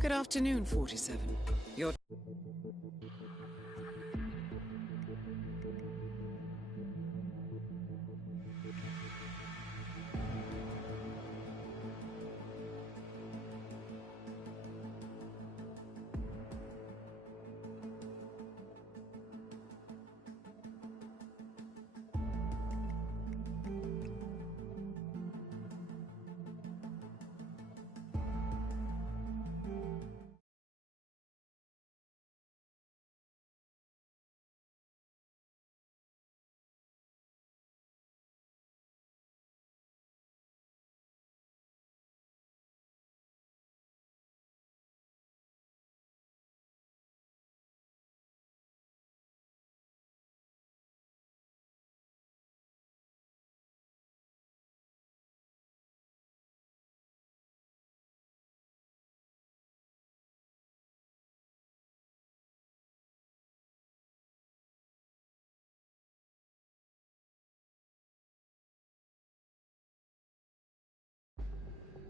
Good afternoon, 47. You're...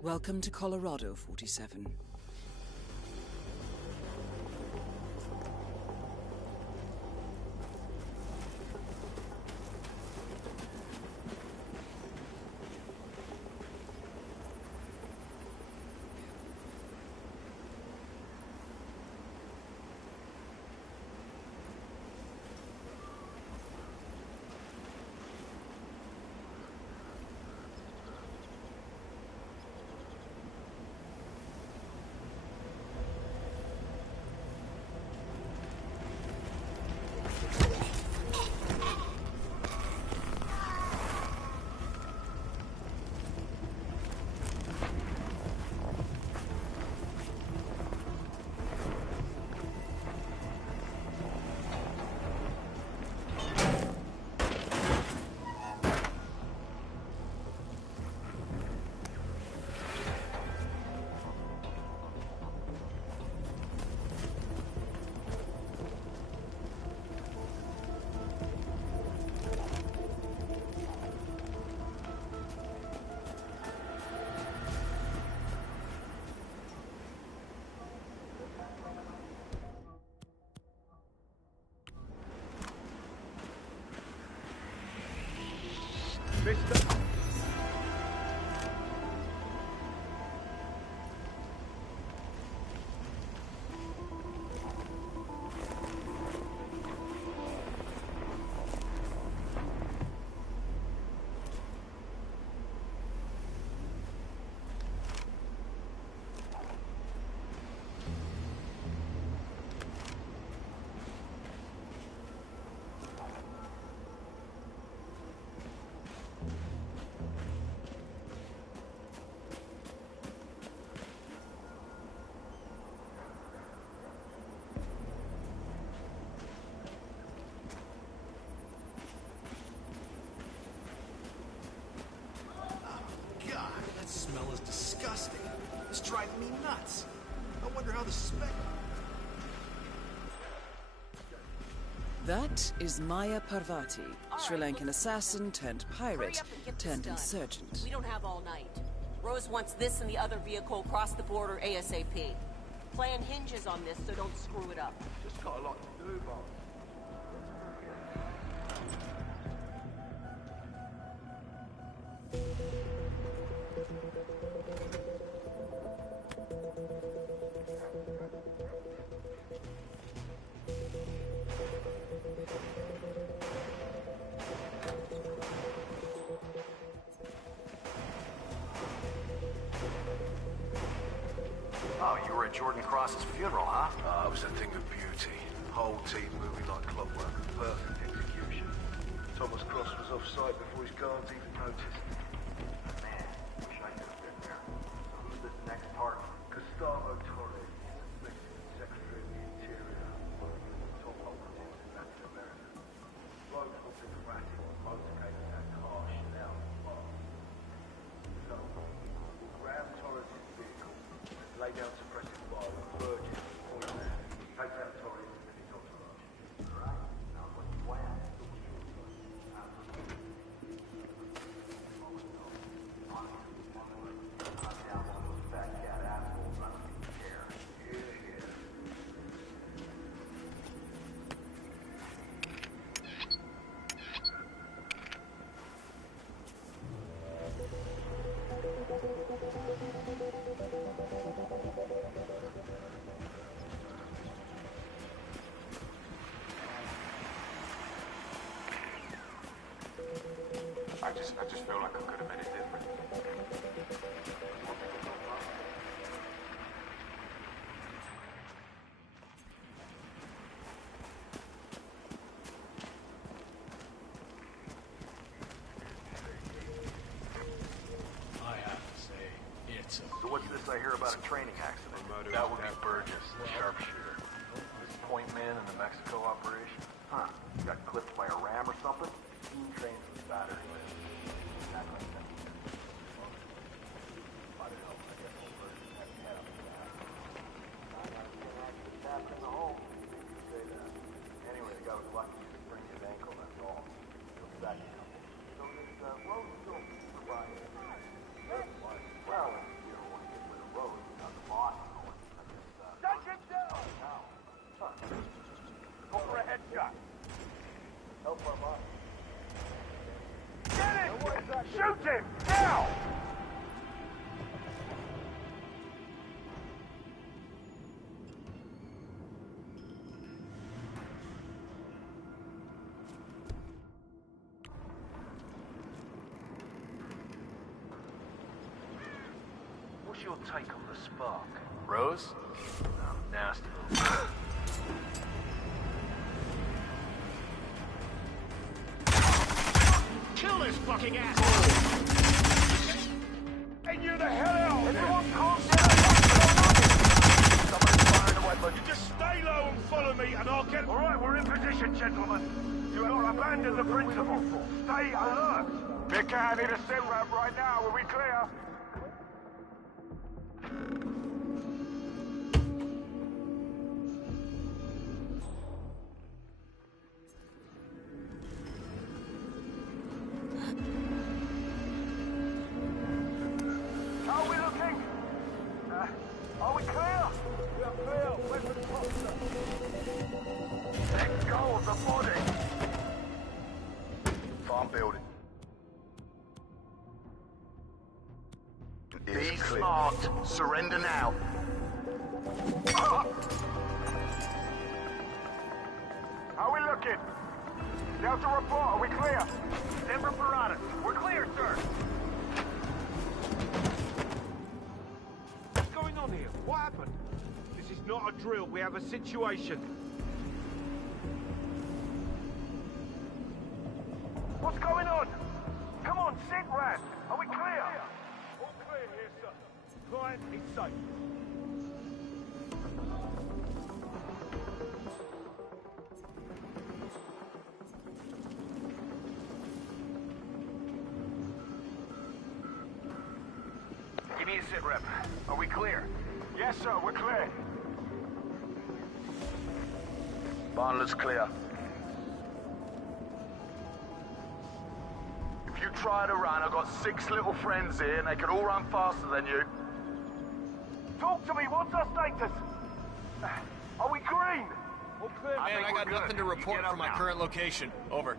Welcome to Colorado, 47. Mister. Smell is disgusting. It's driving me nuts. I wonder how the spec... That is Maya Parvati, Sri Lankan assassin turned pirate turned insurgent. We don't have all night. Rose wants this and the other vehicle across the border ASAP. Plan hinges on this, so don't screw it up. Just got a lot to do, Bob. Oh, you were at Jordan Cross's funeral, huh? It was a thing of beauty. Whole team moving like clockwork. Perfect execution. Thomas Cross was off site before his guards even noticed. Man, wish I could have been there. So who's this next target? Gustavo Torres, Mexican Secretary of the Interior, one of the top operatives in Latin America. Bloke was erratic on motorcade and harsh now. So, grab Torres' vehicle, lay down suppressive fire and purge it before he takes out Torres and then I just feel like I could have made it different. I have to say, it's a... So what's this I hear about a training accident? That would be Burgess, the sharpshooter. This point man in the Mexico operation. Huh. Got clipped by a ram or something? Team trains with battery. Act like that. Might have helped. I guess old Burgess had his head up his ass. 9 out of 10 accidents happen in the home. Say that. Anyway, the guy was lucky to sprain his ankle, that's all. What's that now? So this Rose still provides. Well, you don't want to get rid of Rose without the boss going. I guess, Touch him down! now. Go for a headshot. Help our boss. Get it! Shoot him! Now! What's your take on the spark? Rose? No, nasty. Kill this fucking ass! And you the hell out! Everyone calm down! Somebody's firing away, but You just stay low and follow me, and I'll get... All right, we're in position, gentlemen. You have not abandoned the principle. Stay alert. Vicar, I need a sit rep right now. Are we clear? how are we looking? Are we clear? We are clear. Weapons posture. Let go of the body. Farm building. Be smart. Surrender now. How we looking? Delta report, are we clear? Denver Paratus. We're clear, sir. What's going on here? What happened? This is not a drill. We have a situation. What's going on? Come on, sit rep. Are we clear? All clear here, sir. Client is safe. Give me a sit rep. Are we clear? Yes, sir, we're clear. Barnlett's clear. If you try to run, I've got 6 little friends here and they can all run faster than you. Talk to me. What's our status? Are we green? All clear. Man, I got nothing to report from my current location. Over.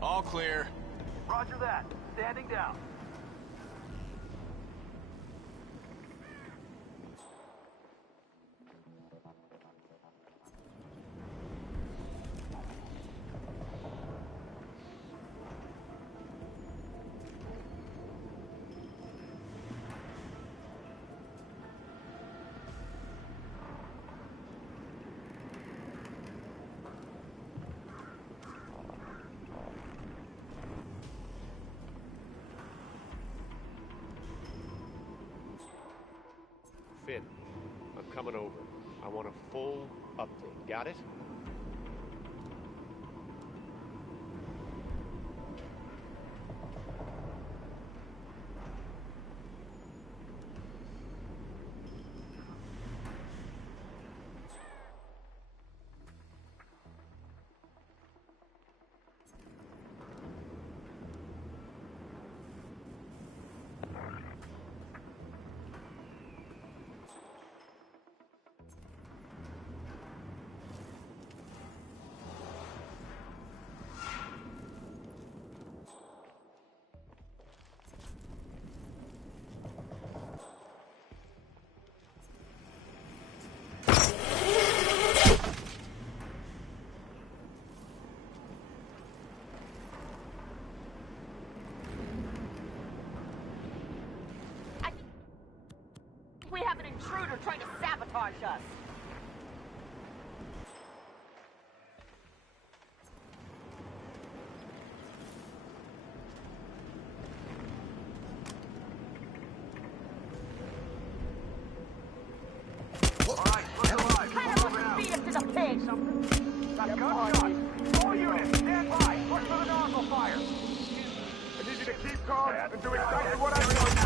All clear. Roger that. Standing down. Finn, I'm coming over. I want a full update. Got it? intruder trying to sabotage us. Alright, look alive. Kind of wants to beat us to the pig. Got gunshot. All units, stand by. Look for the nozzle fire. I need you to keep calm and do exactly what I told you.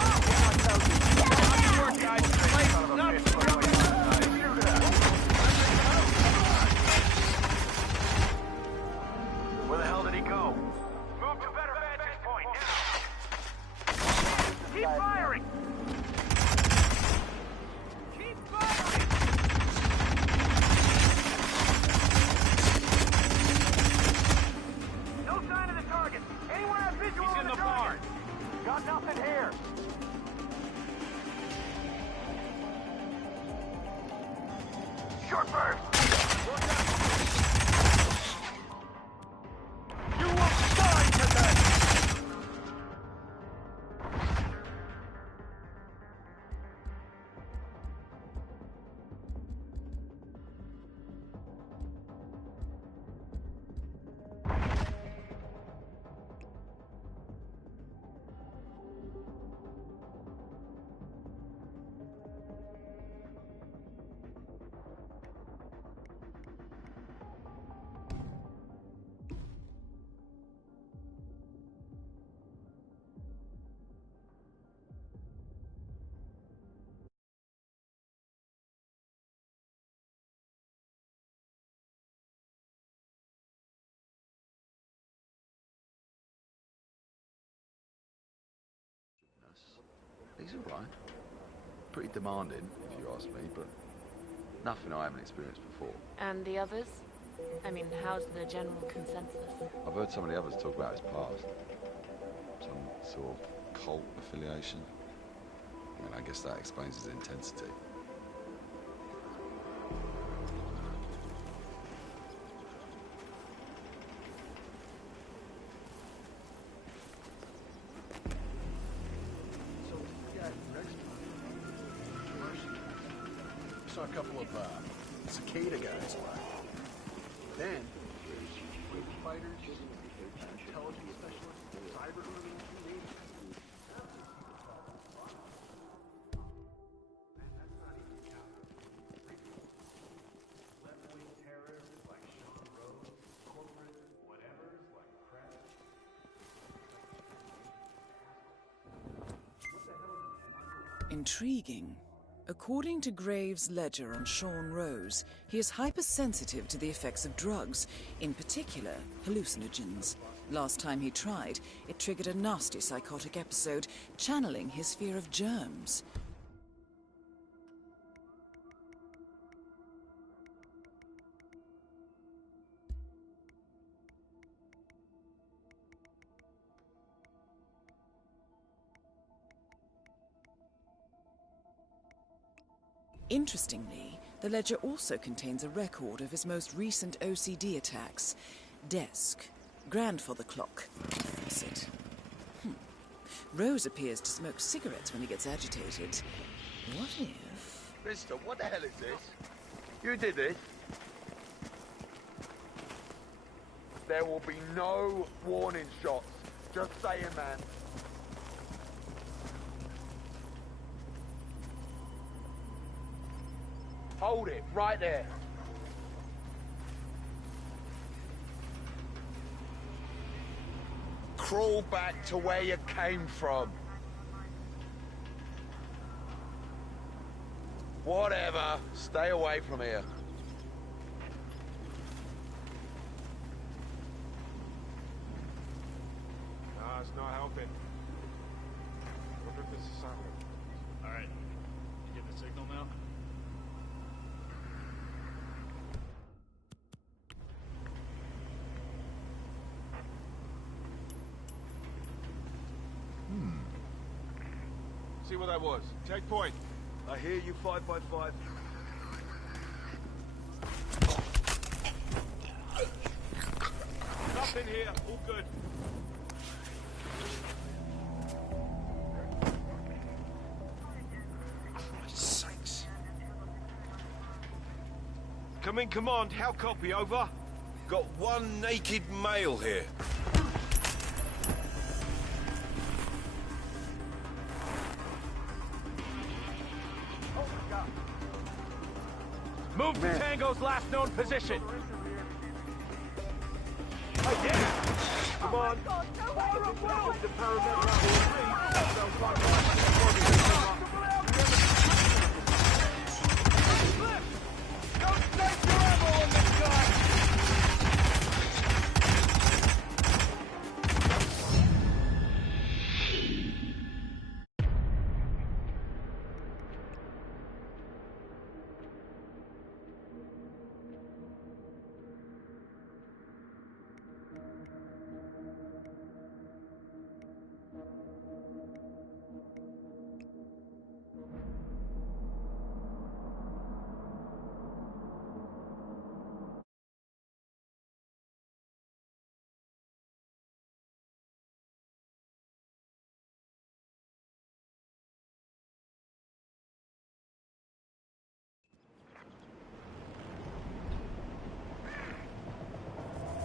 Nice work, guys. Where the hell did he go? Move to better vantage point now. Keep firing. Keep firing. No sign of the target. Anyone have visual on the target? Got nothing here. Short burst. You will die today. He's alright. Pretty demanding, if you ask me, but nothing I haven't experienced before. And the others? I mean, how's the general consensus? I've heard some of the others talk about his past. Some sort of cult affiliation. I mean, I guess that explains his intensity. Saw a couple of cicada guys. Then there's wave fighters, intelligence specialists, cyber criminals, you name it. Left-wing terrorists like Sean Rose, corporate whatevers like Crest. What the hell is that? Intriguing. According to Graves' ledger on Sean Rose, he is hypersensitive to the effects of drugs, in particular hallucinogens. Last time he tried, it triggered a nasty psychotic episode, channeling his fear of germs. Interestingly, the ledger also contains a record of his most recent OCD attacks. Desk, grandfather clock, faucet. Rose appears to smoke cigarettes when he gets agitated. What if... Mister, what the hell is this? You did this? There will be no warning shots. Just saying, man. Hold it, right there. Crawl back to where you came from. Whatever, stay away from here. Nah, it's not helping. What if this is happening? Alright, you get the signal now? See what that was. Take point. I hear you, 5x5. Nothing here. All good. Sakes. Incoming command, how copy, over? Got one naked male here. Move to Tango's last known position. Oh, yeah! Come on. The don't take your ammo on this guy!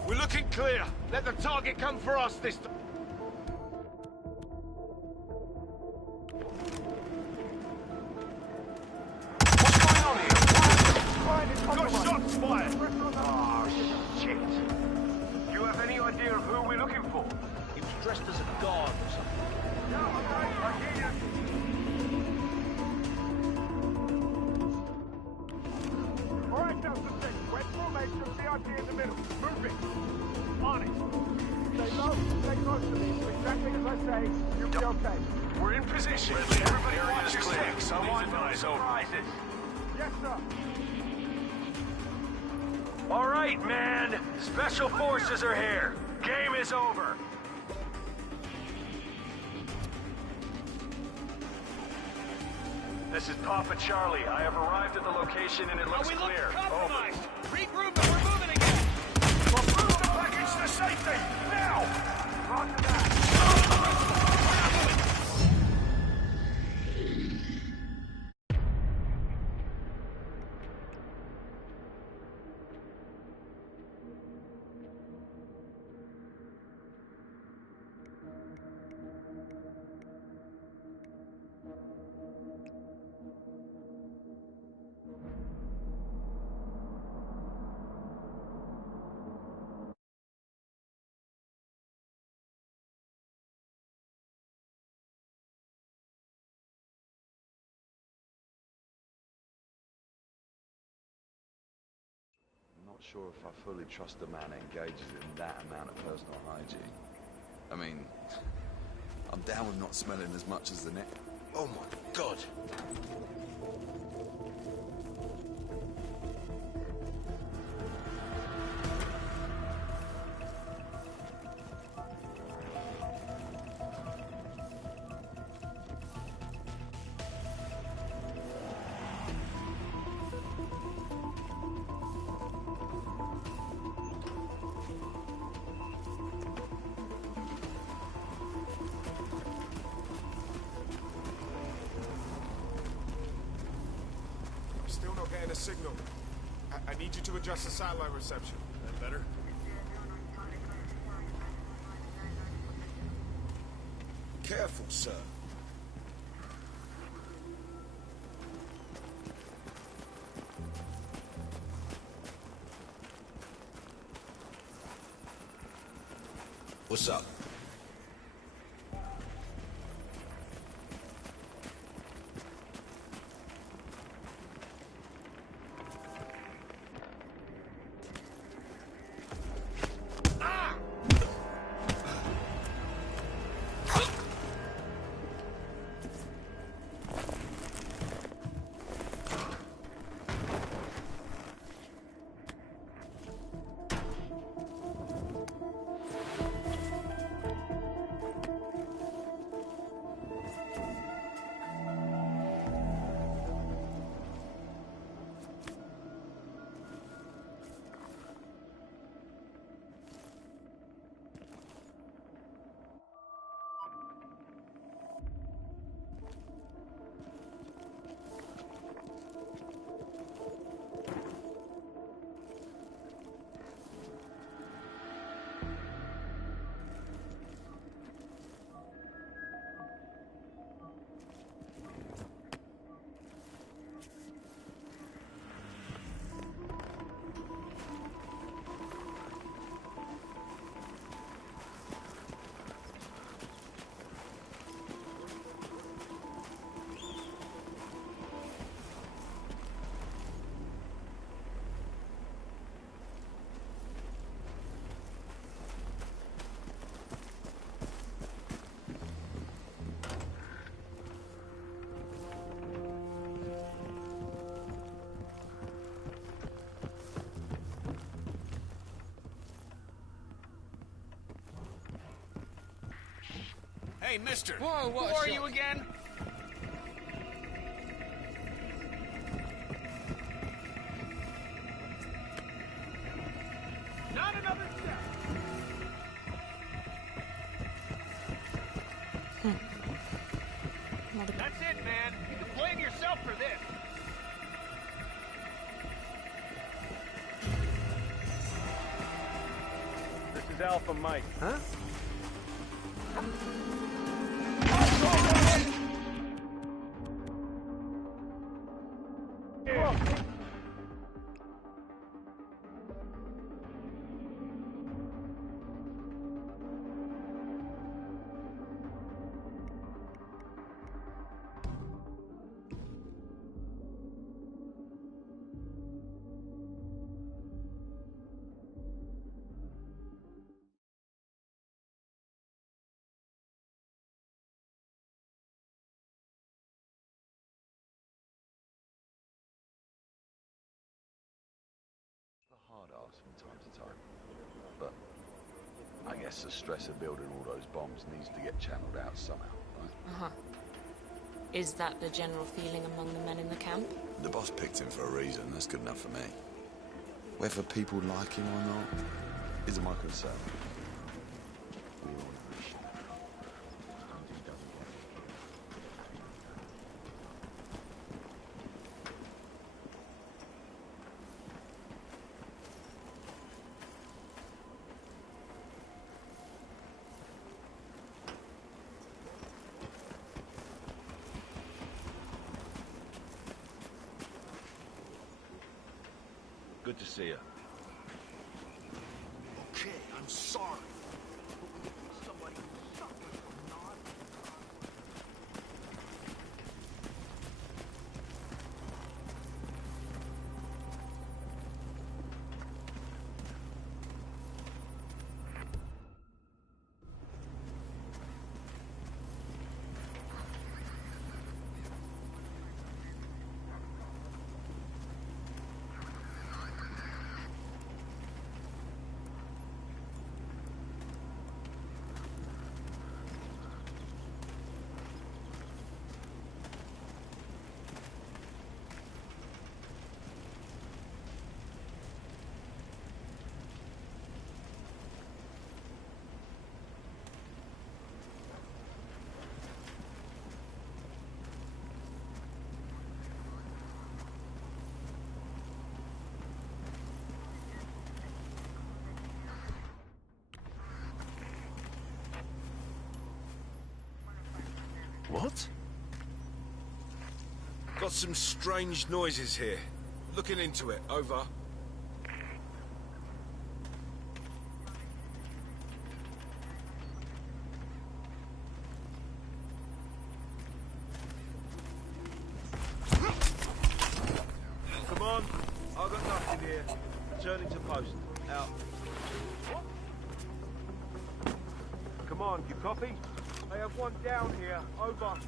We're looking clear. Let the target come for us this time. What's going on here? Got shots fired. Oh, shit. Do you have any idea of who we're looking for? He was dressed as a guard or something. Yeah, okay, I hear you. All right, Delta 6. Wet formation, CRT in the middle. Move it. On it. Stay low, stay close to me. Exactly as I say, you'll be okay. We're in position. Everybody watch your six. I want no surprises. Yes, sir. All right, man. Special forces are here. Game is over. This is Papa Charlie. I have arrived at the location and it looks clear. Over. Regroup and we're moving again. Move the package to safety! Now! Roger that. Not sure if I fully trust a man engages in that amount of personal hygiene. I mean, I'm down with not smelling as much as the net. Oh my God. Still not getting a signal. I need you to adjust the satellite reception. That better? Careful, sir. What's up? Hey, mister! Whoa, Who are you again? Not another step! That's it, man. You can blame yourself for this. This is Alpha Mike. Huh? Hard ass from time to time, but I guess the stress of building all those bombs needs to get channeled out somehow, right? Uh-huh. Is that the general feeling among the men in the camp? The boss picked him for a reason. That's good enough for me. Whether people like him or not isn't my concern. We all appreciate it. And he doesn't want it. Good to see you. Okay, I'm sorry. But we need somebody who suffers from not. What? Got some strange noises here. Looking into it. Over. Come on. I've got nothing here. Turning to post. Out. Come on, you copy? I have one down here. Over.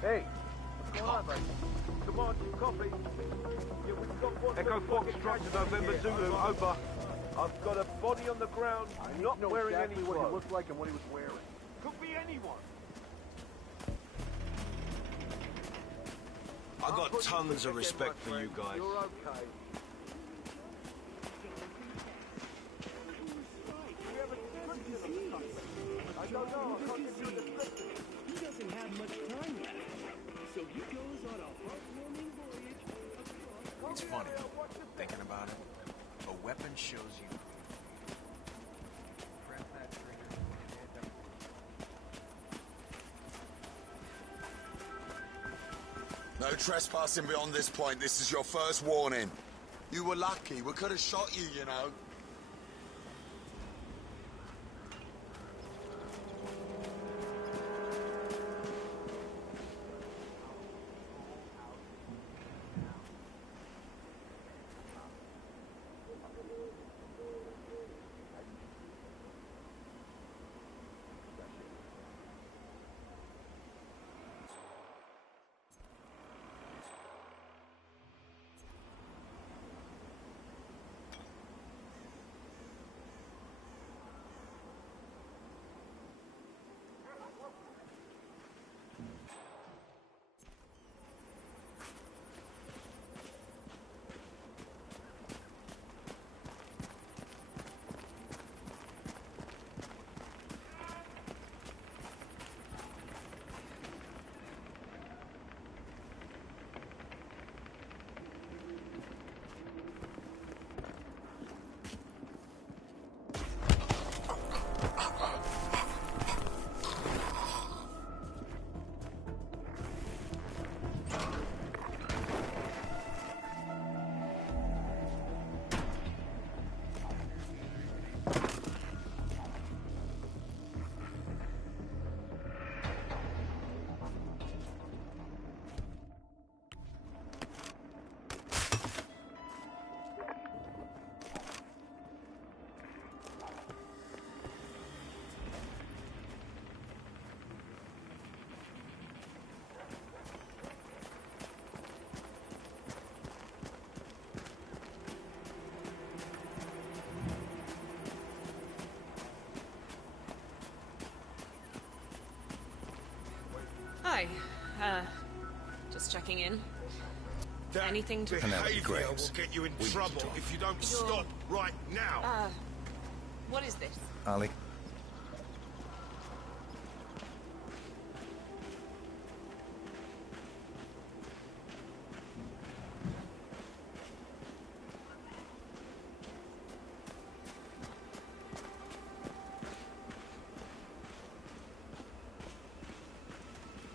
Hey, what's going on, buddy? Come on, you copy? Yeah, we've got one. Echo Foxtrot to November Zulu. Over. I've got a body on the ground, I need not to know wearing exactly any what he clothes. looked like and what he was wearing. Could be anyone. I got tons of respect for you guys. You're okay. I don't know. I can't give you a description. He doesn't have much time left, so he goes on a heartwarming voyage across. It's funny, thinking about it. A weapon shows you. No trespassing beyond this point. This is your first warning. You were lucky. We could have shot you, you know. Hi. Just checking in. That Anything to... behavior will get you in trouble if you don't stop right now. What is this? Ali.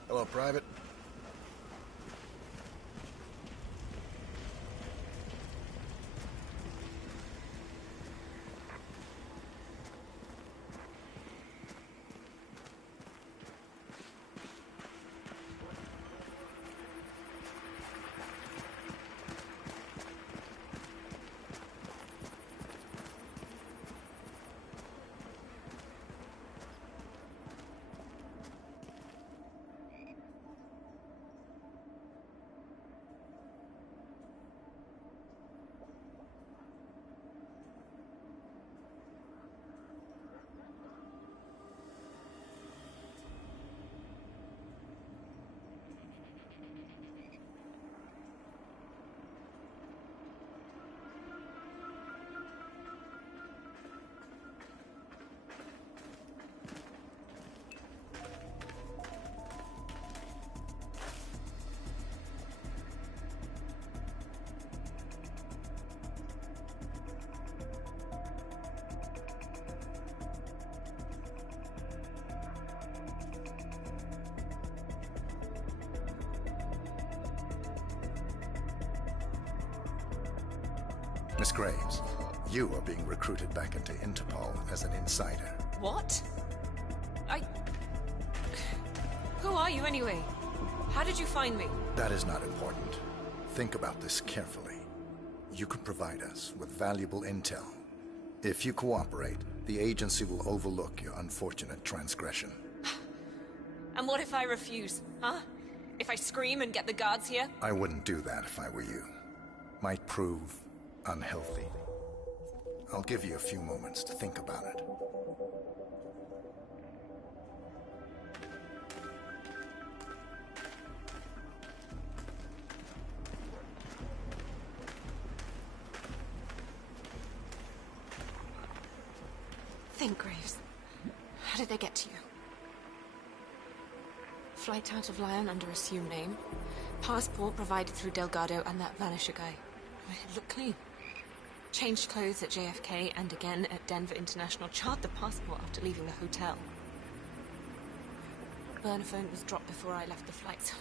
Hello, Private. Miss Graves, you are being recruited back into Interpol as an insider. What? Who are you anyway? How did you find me? That is not important. Think about this carefully. You could provide us with valuable intel. If you cooperate, the agency will overlook your unfortunate transgression. And what if I refuse, huh? If I scream and get the guards here? I wouldn't do that if I were you. Might prove unhealthy. I'll give you a few moments to think about it. Think, Graves. How did they get to you? Flight out of Lyon under assumed name. Passport provided through Delgado and that Vanisher guy. It looked clean. Changed clothes at JFK and again at Denver International. Charred the passport after leaving the hotel. Burner phone was dropped before I left the flight.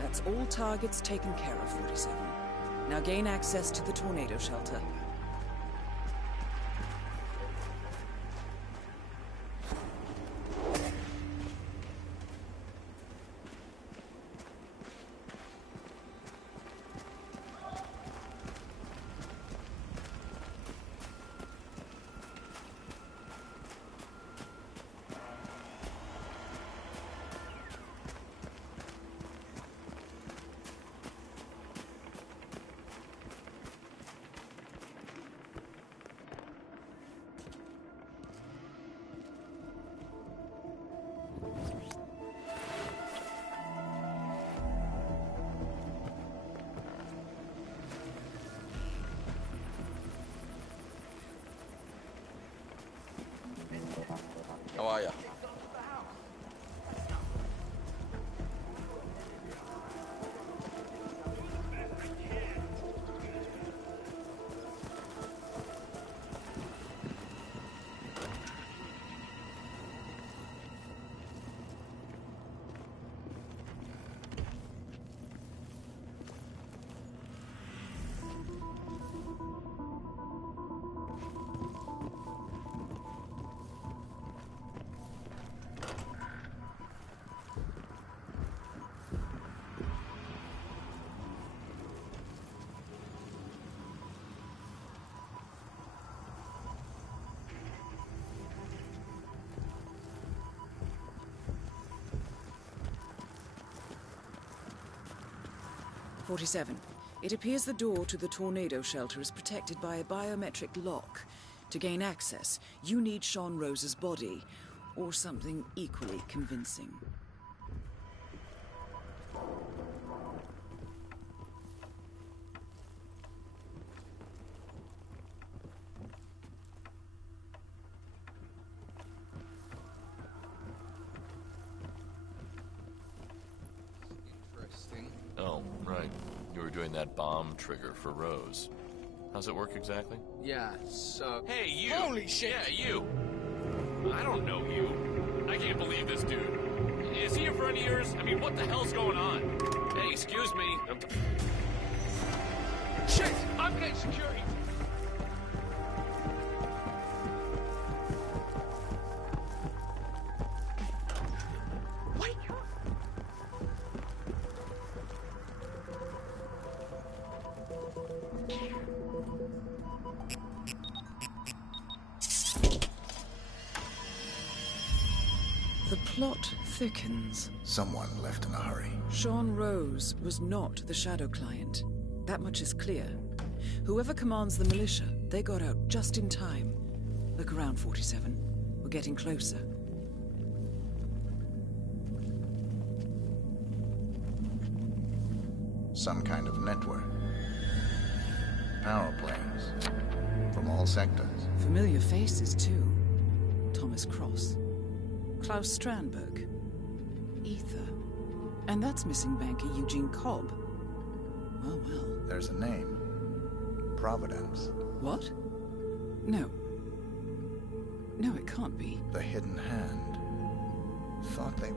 That's all targets taken care of, 47. Now gain access to the tornado shelter. How are you? It appears the door to the tornado shelter is protected by a biometric lock. To gain access, you need Sean Rose's body, or something equally convincing. Oh, right. You were doing that bomb trigger for Rose. How's it work exactly? Yeah, so... Hey, you! Holy shit! Yeah, you! I don't know you. I can't believe this dude. Is he a friend of yours? I mean, what the hell's going on? Hey, excuse me. Shit! I'm getting security! Wait! The plot thickens. Someone left in a hurry. Sean Rose was not the Shadow Client. That much is clear. Whoever commands the militia, they got out just in time. Look around, 47. We're getting closer. Some kind of network. Power planes. From all sectors. Familiar faces, too. Thomas Cross. Klaus Strandberg. Ether. And that's missing banker Eugene Cobb. Oh, well. There's a name. Providence. What? No. No, it can't be. The Hidden Hand. Thought they...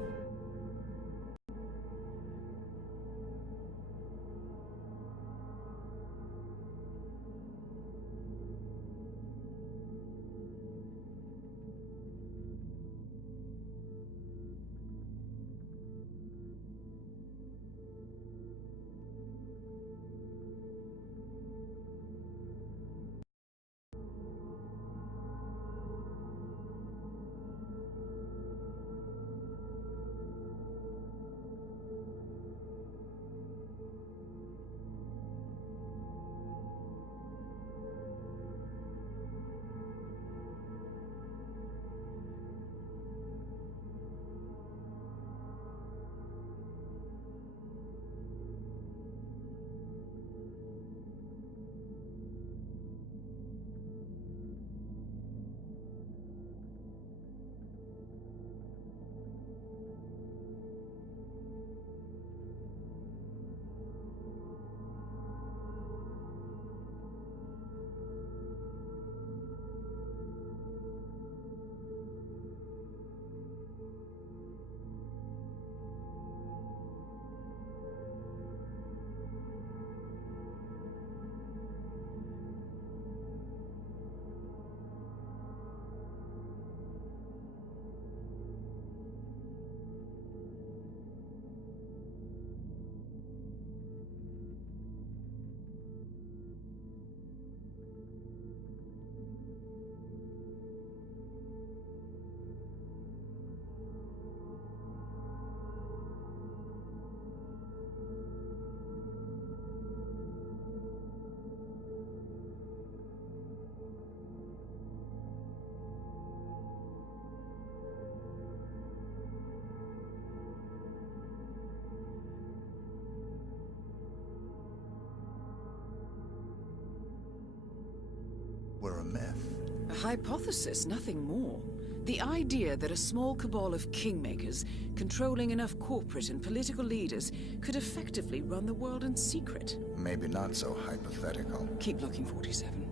were a myth. A hypothesis, nothing more. The idea that a small cabal of kingmakers, controlling enough corporate and political leaders, could effectively run the world in secret. Maybe not so hypothetical. Keep looking, 47.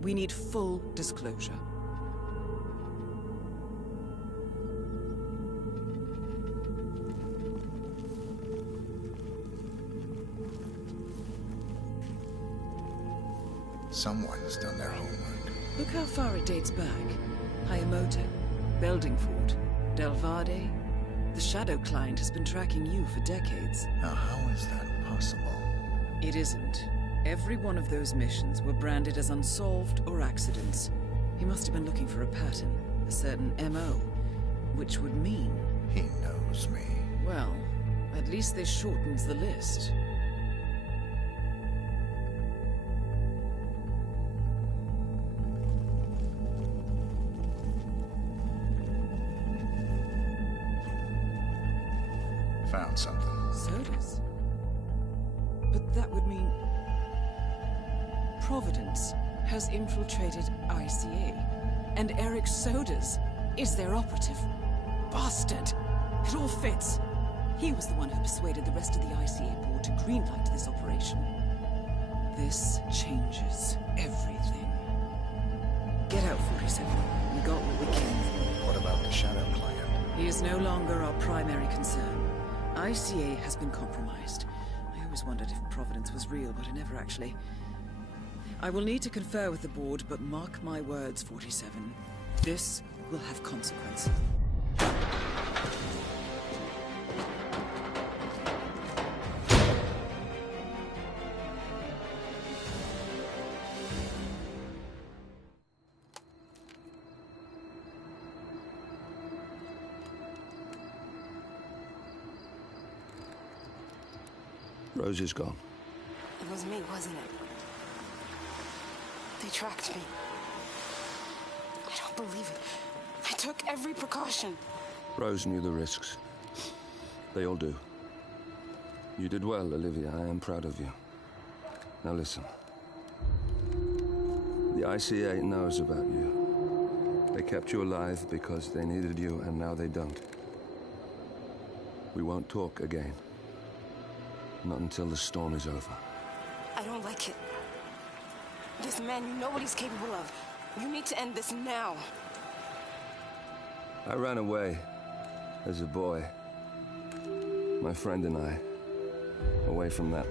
We need full disclosure. Someone's done their homework. Look how far it dates back. Hayamoto, Beldingford, Delvade. The Shadow Client has been tracking you for decades. Now, how is that possible? It isn't. Every one of those missions were branded as unsolved or accidents. He must have been looking for a pattern, a certain MO, which would mean... He knows me. Well, at least this shortens the list. found something. Sodas? But that would mean... Providence has infiltrated ICA, and Eric Sodas is their operative. Bastard! It all fits. He was the one who persuaded the rest of the ICA board to greenlight this operation. This changes everything. Get out, 47. We got what we came for. What about the Shadow client? He is no longer our primary concern. ICA has been compromised. I always wondered if Providence was real, but I never actually... I will need to confer with the board, but mark my words, 47. This will have consequences. Rose is gone. It was me, wasn't it? They tracked me. I don't believe it. I took every precaution. Rose knew the risks. They all do. You did well, Olivia. I am proud of you. Now listen. The ICA knows about you. They kept you alive because they needed you, and now they don't. We won't talk again. Not until the storm is over. I don't like it. This man, you know what he's capable of. You need to end this now. I ran away as a boy. My friend and I. Away from that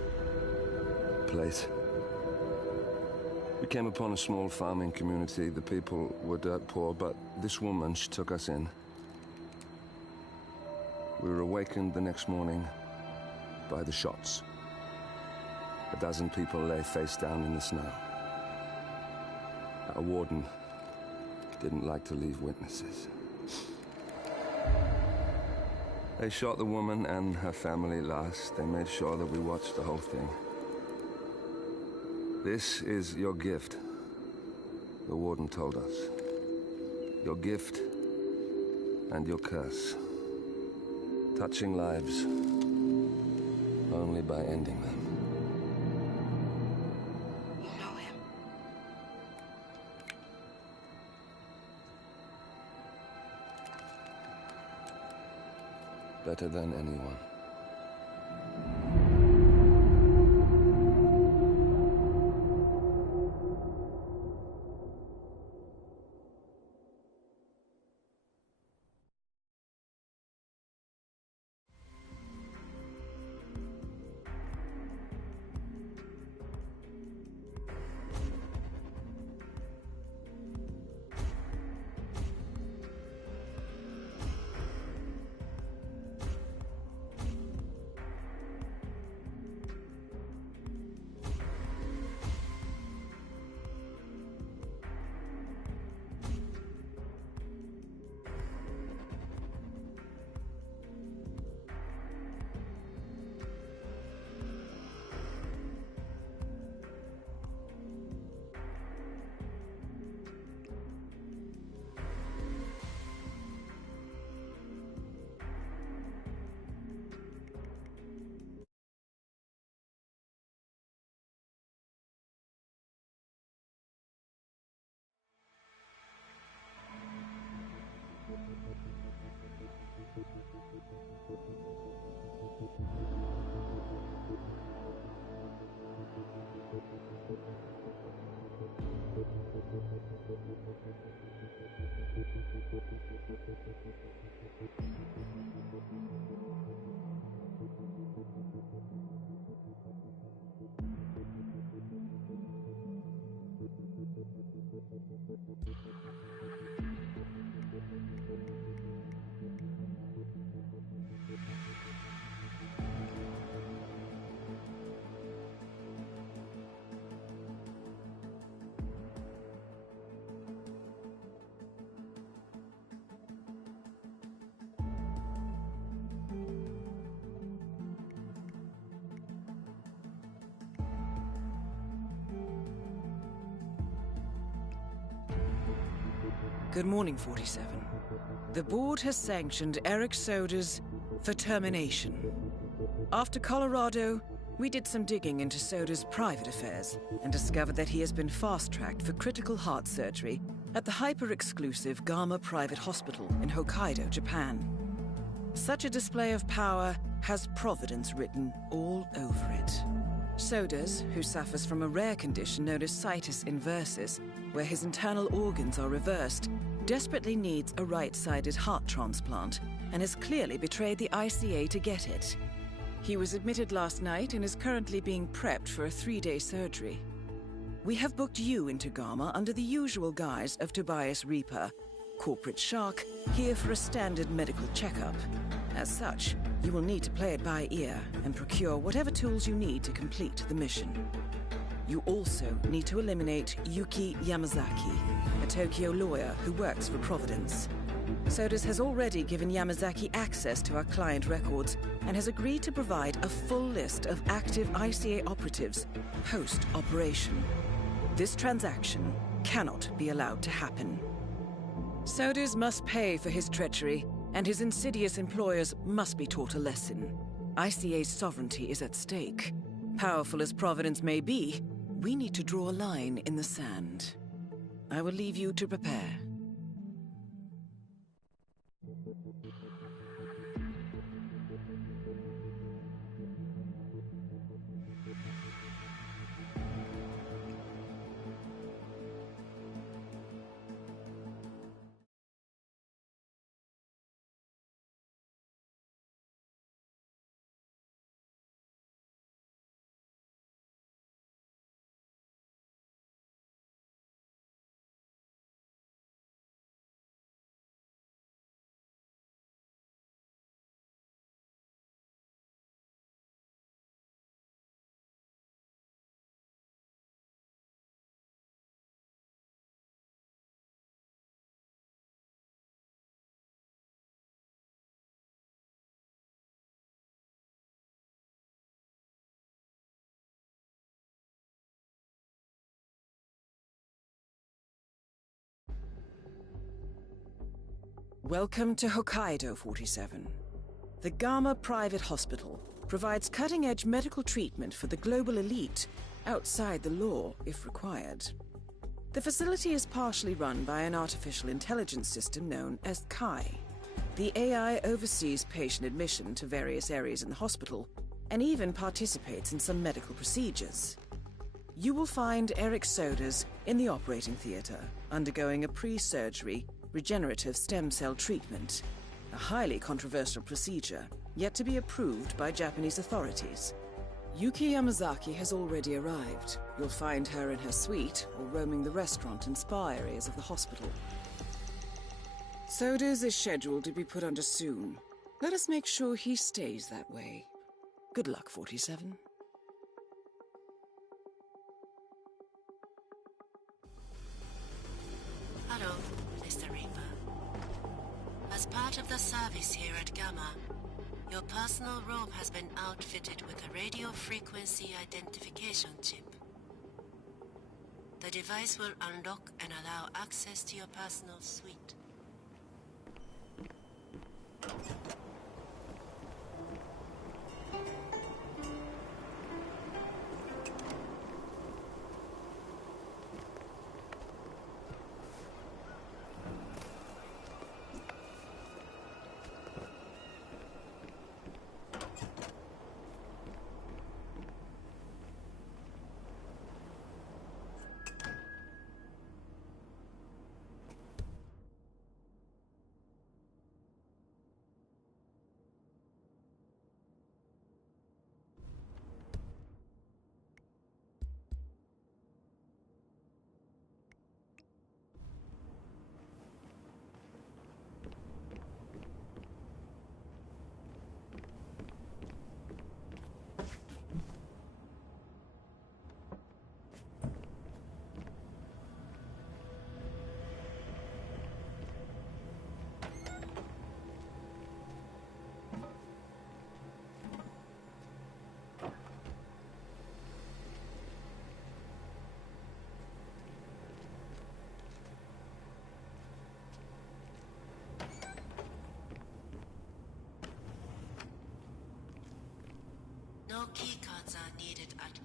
place. We came upon a small farming community. The people were dirt poor, but this woman, she took us in. We were awakened the next morning by the shots. A dozen people lay face down in the snow. Our warden didn't like to leave witnesses. They shot the woman and her family last. They made sure that we watched the whole thing. This is your gift, the warden told us. Your gift and your curse. Touching lives only by ending them. You know him. Better than anyone. Good morning, 47. The board has sanctioned Eric Soda's for termination. After Colorado, we did some digging into Soda's private affairs and discovered that he has been fast-tracked for critical heart surgery at the hyper-exclusive Gama Private Hospital in Hokkaido, Japan. Such a display of power has Providence written all over it. Sodas, who suffers from a rare condition known as situs inversus, where his internal organs are reversed, desperately needs a right-sided heart transplant and has clearly betrayed the ICA to get it. He was admitted last night and is currently being prepped for a 3-day surgery. We have booked you into Gama under the usual guise of Tobias Reaper, corporate shark, here for a standard medical checkup. As such, you will need to play it by ear and procure whatever tools you need to complete the mission. You also need to eliminate Yuki Yamazaki, a Tokyo lawyer who works for Providence. Sodas has already given Yamazaki access to our client records and has agreed to provide a full list of active ICA operatives post-operation. This transaction cannot be allowed to happen. Sodas must pay for his treachery, and his insidious employers must be taught a lesson. ICA's sovereignty is at stake. Powerful as Providence may be, we need to draw a line in the sand. I will leave you to prepare. Welcome to Hokkaido, 47. The Gama Private Hospital provides cutting-edge medical treatment for the global elite outside the law, if required. The facility is partially run by an artificial intelligence system known as Kai. The AI oversees patient admission to various areas in the hospital and even participates in some medical procedures. You will find Eric Sodas in the operating theater, undergoing a pre-surgery regenerative stem cell treatment, a highly controversial procedure, yet to be approved by Japanese authorities. Yuki Yamazaki has already arrived. You'll find her in her suite or roaming the restaurant and spa areas of the hospital. Sodas is scheduled to be put under soon. Let us make sure he stays that way. Good luck, 47. Hello, Mr. Reaper. As part of the service here at Gamma, your personal robe has been outfitted with a radio frequency identification chip. The device will unlock and allow access to your personal suite.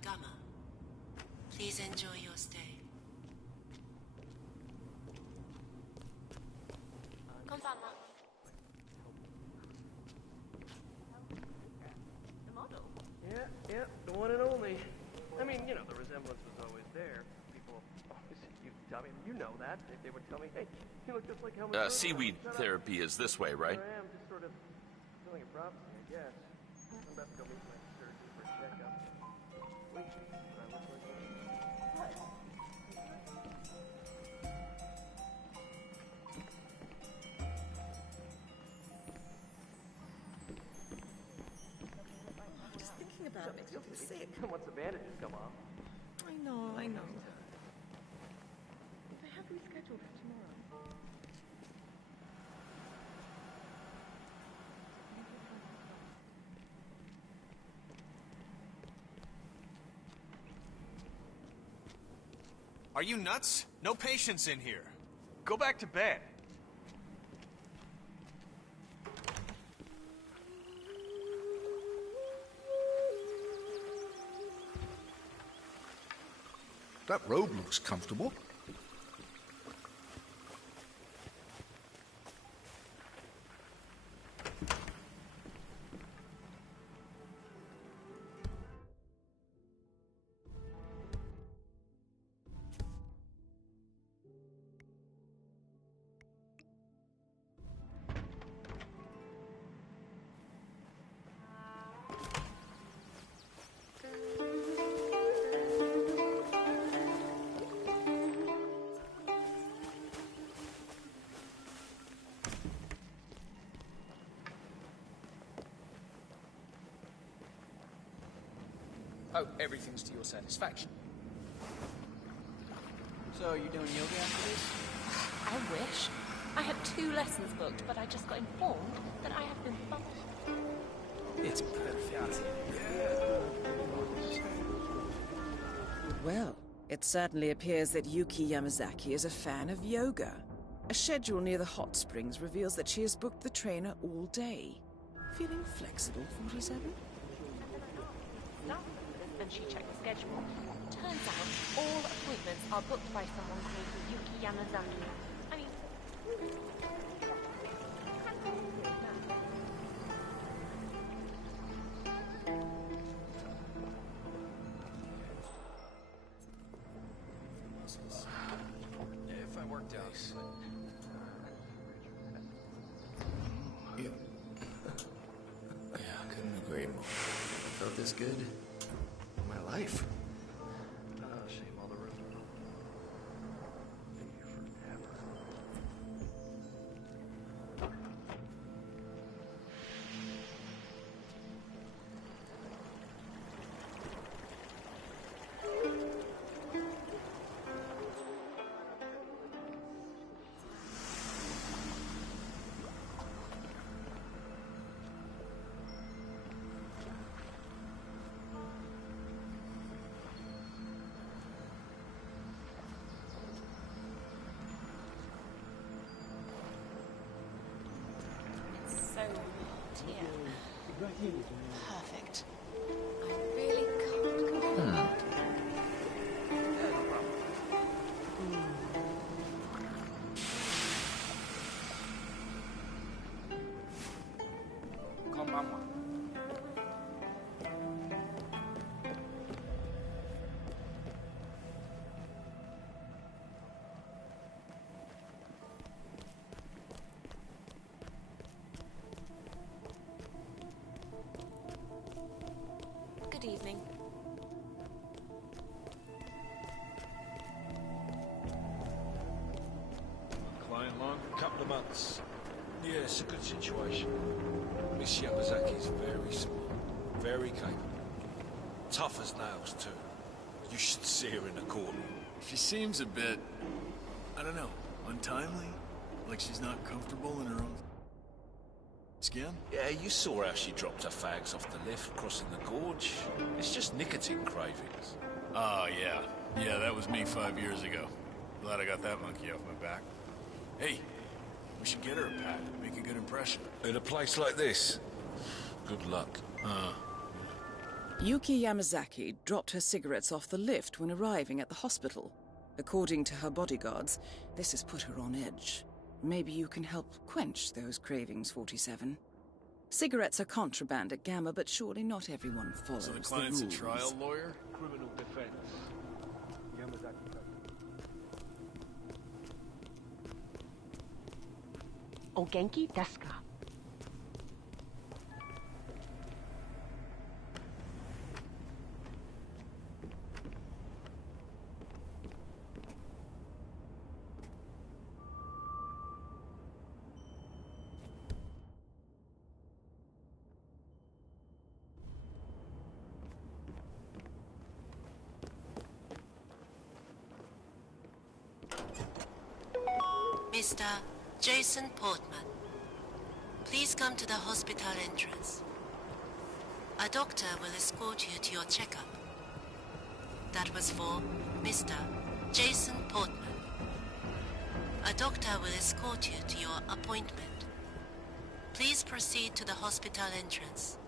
Gamma. Please enjoy your stay. Konbanwa. The model? Yeah, the one and only. I mean, you know, the resemblance was always there. People always, you tell me, you know that. They would tell me, hey, you look just like Helmut. Seaweed therapy is this way, right? Here I am, just sort of filling a prophecy, I guess. I'm about to go meet my surgeon for a checkup. Wait, what I look like? What? Just thinking about it makes me feel sick. Once the bandages come off. I know. They have rescheduled for tomorrow. Are you nuts? No patients in here. Go back to bed. That robe looks comfortable. Oh, everything's to your satisfaction. So, are you doing yoga after this? I wish. I had 2 lessons booked, but I just got informed that I have been bumped. It's perfect. Well, it certainly appears that Yuki Yamazaki is a fan of yoga. A schedule near the hot springs reveals that she has booked the trainer all day. Feeling flexible, 47? And she checked the schedule. Turns out all appointments are booked by someone called Yuki Yamazaki. I mean... If I worked out... Yeah. Yeah, couldn't agree more. Felt this good? My life. Shame all the room. So hot here. Perfect. I really can't complain. Konbanwa. Good evening. Client long? Couple of months. Yeah, it's a good situation. Miss Yamazaki's very smart, very capable. Tough as nails, too. You should see her in the courtroom. She seems a bit, I don't know, untimely? Like she's not comfortable in her own skin? Yeah, you saw how she dropped her fags off the lift crossing the gorge. It's just nicotine cravings. Oh, yeah. Yeah, that was me 5 years ago. Glad I got that monkey off my back. Hey, we should get her a pat. Make a good impression. In a place like this? Good luck. Yuki Yamazaki dropped her cigarettes off the lift when arriving at the hospital. According to her bodyguards, this has put her on edge. Maybe you can help quench those cravings, 47. Cigarettes are contraband at Gamma, but surely not everyone follows So the the client's a rules. trial lawyer? Criminal defense. Yamazaki. O genki desu ka? Mr. Jason Portman, please come to the hospital entrance. A doctor will escort you to your checkup. That was for Mr. Jason Portman. A doctor will escort you to your appointment. Please proceed to the hospital entrance.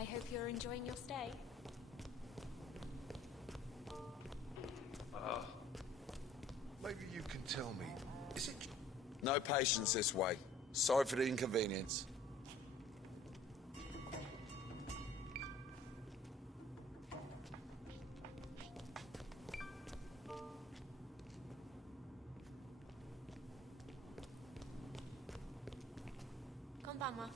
I hope you're enjoying your stay. Maybe you can tell me, is it... No patience this way. Sorry for the inconvenience. Konbanwa.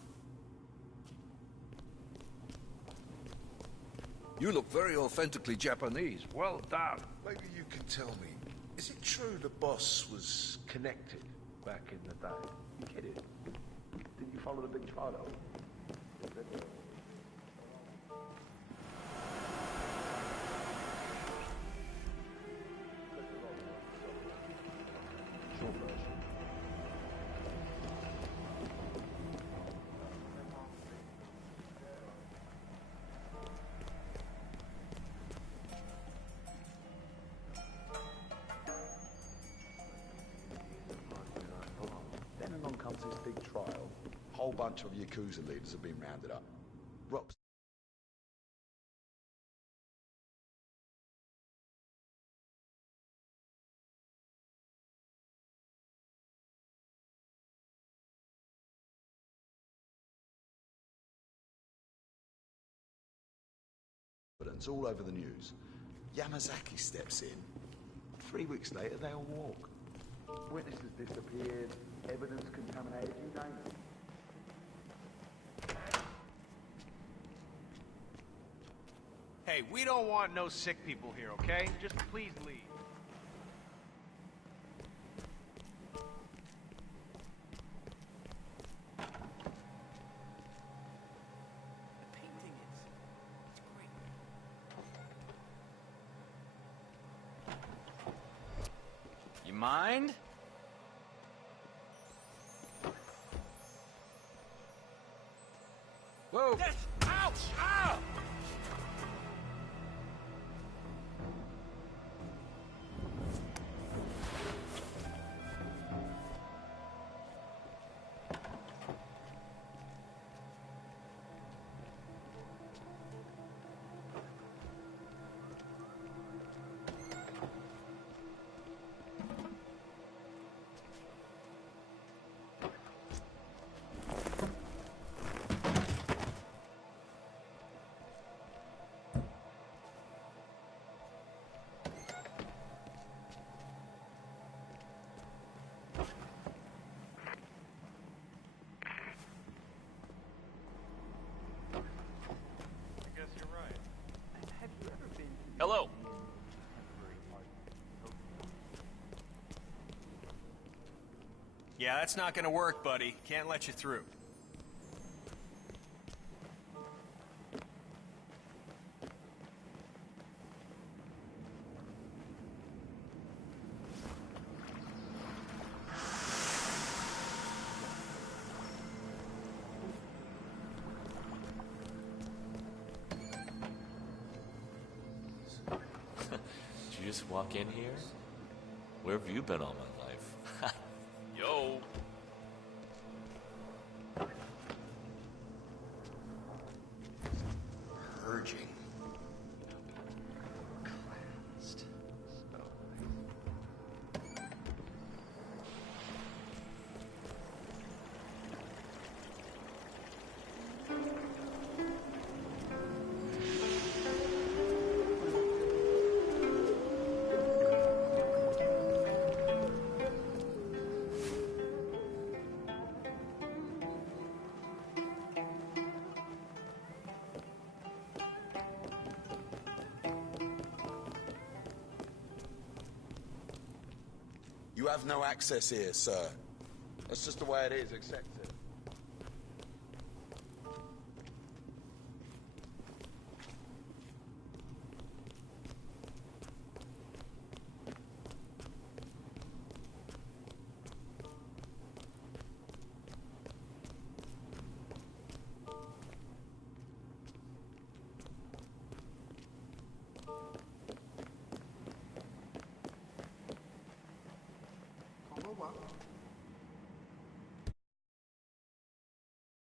You look very authentically Japanese. Well done. Maybe you can tell me, is it true the boss was connected back in the day? You kidding? Did you follow the big trial? Short version. whole bunch of Yakuza leaders have been rounded up. Rock's all over the news. Yamazaki steps in. 3 weeks later, they all walk. Witnesses disappeared, evidence contaminated, you name it. Hey, we don't want no sick people here, okay? Just please leave. Mind? Whoa! Ouch! Ow! Hello. Yeah, that's not gonna work, buddy. Can't let you through. Did you just walk in here? Where have you been all my life? Yo. Purging. You have no access here, sir. That's just the way it is, accept it.